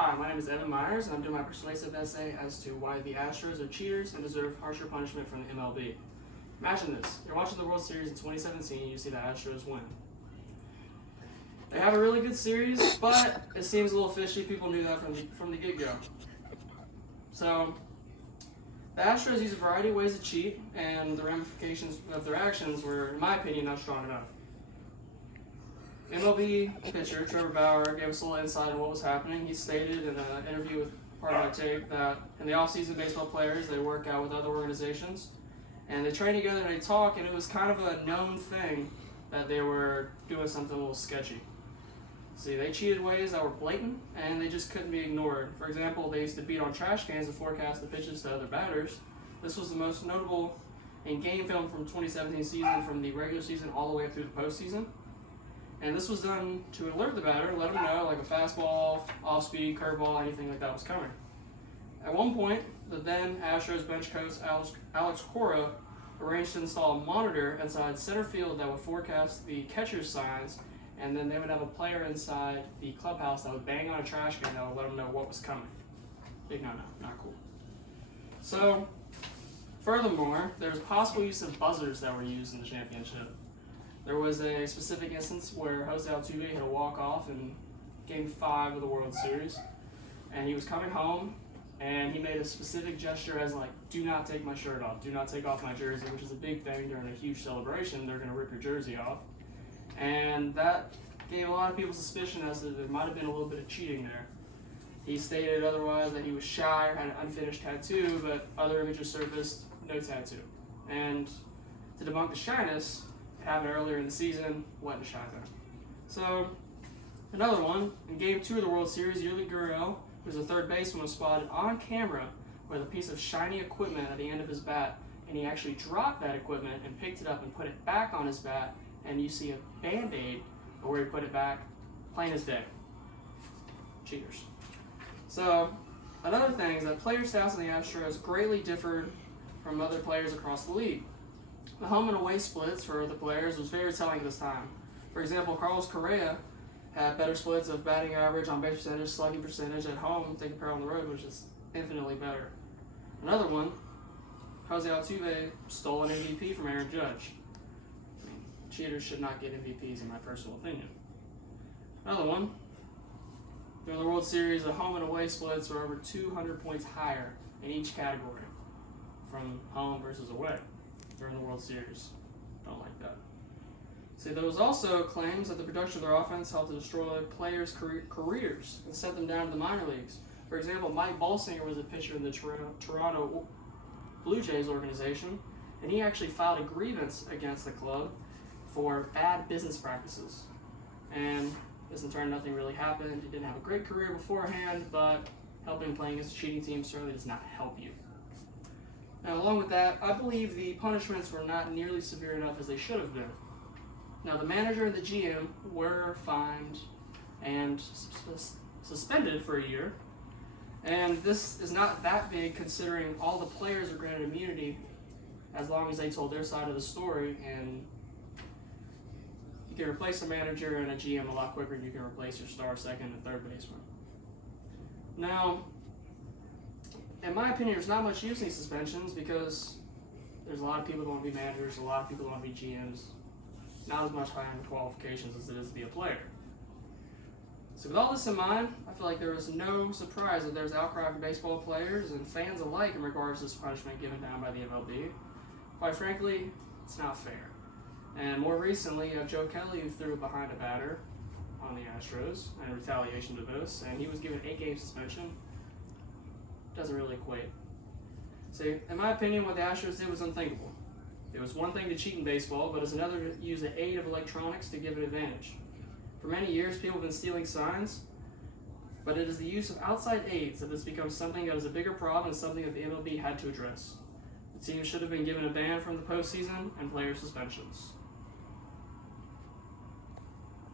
Hi, my name is Evan Myers, and I'm doing my persuasive essay as to why the Astros are cheaters and deserve harsher punishment from the MLB. Imagine this. You're watching the World Series in 2017 and you see the Astros win. They have a really good series, but it seems a little fishy. People knew that from the get-go. So, the Astros use a variety of ways to cheat, and the ramifications of their actions were, in my opinion, not strong enough. MLB pitcher Trevor Bauer gave us a little insight on what was happening. He stated in an interview with Part of My Take that in the offseason, baseball players, they work out with other organizations, and they train together and they talk, and it was kind of a known thing that they were doing something a little sketchy. See, they cheated ways that were blatant, and they just couldn't be ignored. For example, they used to beat on trash cans to forecast the pitches to other batters. This was the most notable in game film from 2017 season, from the regular season all the way through the postseason. And this was done to alert the batter, let him know like a fastball, off-speed, curveball, anything like that was coming. At one point, the then Astros bench coach Alex Cora arranged to install a monitor inside center field that would forecast the catcher's signs, and then they would have a player inside the clubhouse that would bang on a trash can that would let them know what was coming. Big no-no, not cool. So, furthermore, there was possible use of buzzers that were used in the championship. There was a specific instance where Jose Altuve hit a walk-off in Game 5 of the World Series, and he was coming home, and he made a specific gesture as like, do not take my shirt off, do not take off my jersey, which is a big thing during a huge celebration. They're going to rip your jersey off. And that gave a lot of people suspicion as to there might have been a little bit of cheating there. He stated otherwise that he was shy or had an unfinished tattoo, but other images surfaced, no tattoo. And to debunk the shyness, it happened earlier in the season, wasn't shy then. So, another one, in Game 2 of the World Series, Yuli Gurriel, who's a third baseman, was spotted on camera with a piece of shiny equipment at the end of his bat, and he actually dropped that equipment and picked it up and put it back on his bat, and you see a Band-Aid where he put it back, plain as day. Cheaters. So, another thing is that player stats on the Astros greatly differed from other players across the league. The home and away splits for the players was very telling this time. For example, Carlos Correa had better splits of batting average, on base percentage, slugging percentage at home than compared on the road, which is infinitely better. Another one, Jose Altuve stole an MVP from Aaron Judge. Cheaters should not get MVPs, in my personal opinion. Another one, during the World Series, the home and away splits were over 200 points higher in each category from home versus away during the World Series. Don't like that. See, there was also claims that the production of their offense helped to destroy players' careers and set them down to the minor leagues. For example, Mike Bolsinger was a pitcher in the Toronto Blue Jays organization, and he actually filed a grievance against the club for bad business practices. And this in turn, nothing really happened. He didn't have a great career beforehand, but helping playing against a cheating team certainly does not help you. Now, along with that, I believe the punishments were not nearly severe enough as they should have been. Now, the manager and the GM were fined and suspended for a year, and this is not that big considering all the players are granted immunity as long as they told their side of the story, and you can replace a manager and a GM a lot quicker than you can replace your star second and third baseman. Now, in my opinion, there's not much use in these suspensions because there's a lot of people that want to be managers, a lot of people that want to be GMs. Not as much higher in the qualifications as it is to be a player. So with all this in mind, I feel like there was no surprise that there's outcry from baseball players and fans alike in regards to this punishment given down by the MLB. Quite frankly, it's not fair. And more recently, Joe Kelly, who threw it behind a batter on the Astros in retaliation to this, and he was given an 8-game suspension. Doesn't really equate. See, in my opinion, what the Astros did was unthinkable. It was one thing to cheat in baseball, but it's another to use the aid of electronics to give an advantage. For many years, people have been stealing signs, but it is the use of outside aids that has become something that is a bigger problem and something that the MLB had to address. The team should have been given a ban from the postseason and player suspensions.